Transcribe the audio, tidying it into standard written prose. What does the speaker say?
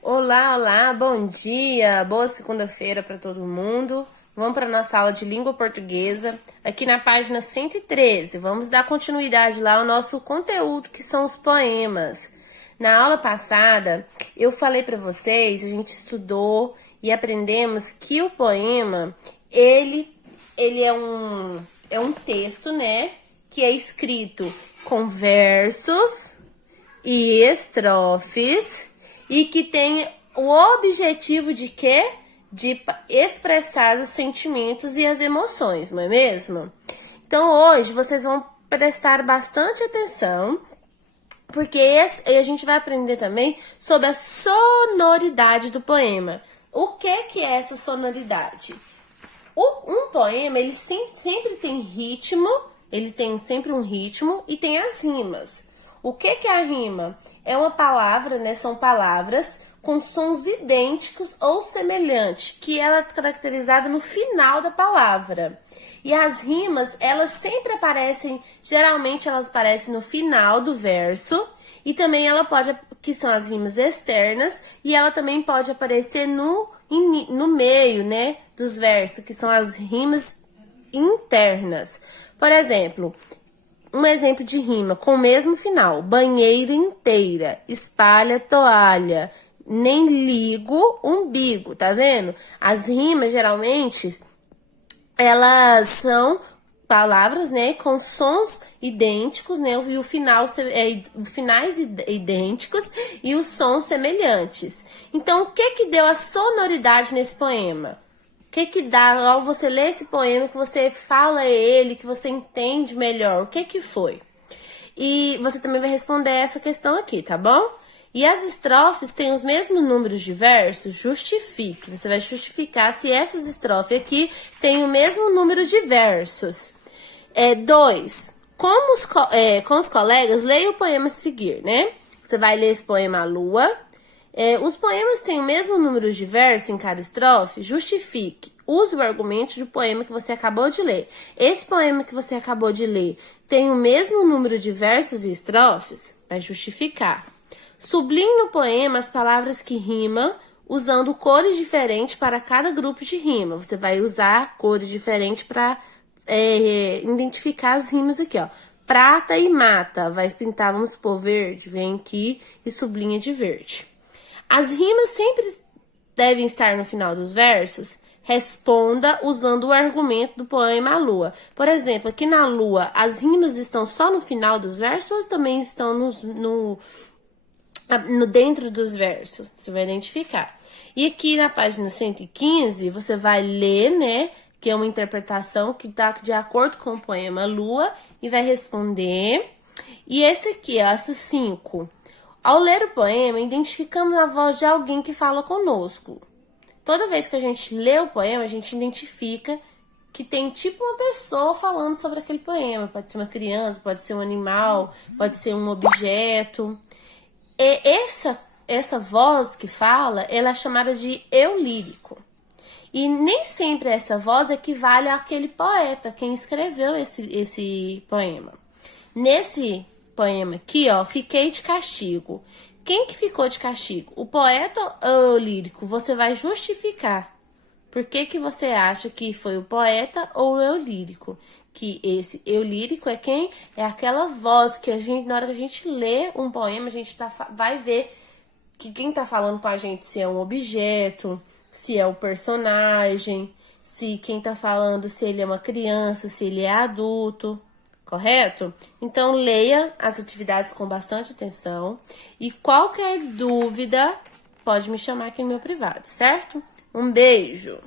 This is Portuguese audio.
Olá, olá, bom dia, boa segunda-feira para todo mundo. Vamos para nossa aula de língua portuguesa, aqui na página 113. Vamos dar continuidade lá ao nosso conteúdo, que são os poemas. Na aula passada, eu falei para vocês, a gente estudou e aprendemos que o poema, ele é um texto, né, que é escrito com versos e estrofes e que tem o objetivo de quê? De expressar os sentimentos e as emoções, não é mesmo? Então hoje vocês vão prestar bastante atenção, porque a gente vai aprender também sobre a sonoridade do poema. O que é essa sonoridade? Um poema, ele sempre tem ritmo, ele tem sempre um ritmo e tem as rimas. O que é a rima? É uma palavra, né? São palavras com sons idênticos ou semelhantes, que ela é caracterizada no final da palavra. E as rimas, elas sempre aparecem, geralmente elas aparecem no final do verso, e também ela pode, que são as rimas externas, e ela também pode aparecer no meio, né, dos versos, que são as rimas internas. Por exemplo, um exemplo de rima com o mesmo final: banheira inteira, espalha toalha, nem ligo umbigo, tá vendo? As rimas geralmente elas são palavras, né, com sons idênticos, né, e o final finais idênticos e os sons semelhantes. Então, o que deu a sonoridade nesse poema? O que dá ao você ler esse poema, que você fala ele, que você entende melhor? O que foi? E você também vai responder essa questão aqui, tá bom? E as estrofes têm os mesmos números de versos? Justifique. Você vai justificar se essas estrofes aqui têm o mesmo número de versos. 2. Com os colegas, leia o poema a seguir, né? Você vai ler esse poema à lua. Os poemas têm o mesmo número de versos em cada estrofe? Justifique. Use o argumento do poema que você acabou de ler. Esse poema que você acabou de ler tem o mesmo número de versos e estrofes? Vai justificar. Sublinhe no poema as palavras que rimam, usando cores diferentes para cada grupo de rima. Você vai usar cores diferentes para identificar as rimas aqui, ó. Prata e mata. Vai pintar, vamos supor, verde. Vem aqui e sublinha de verde. As rimas sempre devem estar no final dos versos? Responda usando o argumento do poema A Lua. Por exemplo, aqui na Lua, as rimas estão só no final dos versos ou também estão dentro dos versos? Você vai identificar. E aqui na página 115, você vai ler, né, que é uma interpretação que está de acordo com o poema Lua, e vai responder. E esse aqui, ó, essas 5. Ao ler o poema, identificamos a voz de alguém que fala conosco. Toda vez que a gente lê o poema, a gente identifica que tem tipo uma pessoa falando sobre aquele poema. Pode ser uma criança, pode ser um animal, pode ser um objeto. E essa voz que fala, ela é chamada de eu lírico. E nem sempre essa voz equivale àquele poeta, quem escreveu esse poema. Nesse poema aqui, ó, fiquei de castigo. Quem que ficou de castigo? O poeta ou o lírico? Você vai justificar. Por que você acha que foi o poeta ou o eu lírico? Que esse eu lírico é quem? É aquela voz que a gente, na hora que a gente lê um poema, a gente vai ver que quem tá falando com a gente, se é um objeto, se é o personagem, se quem tá falando, se ele é uma criança, se ele é adulto. Correto? Então, leia as atividades com bastante atenção. E qualquer dúvida, pode me chamar aqui no meu privado, certo? Um beijo!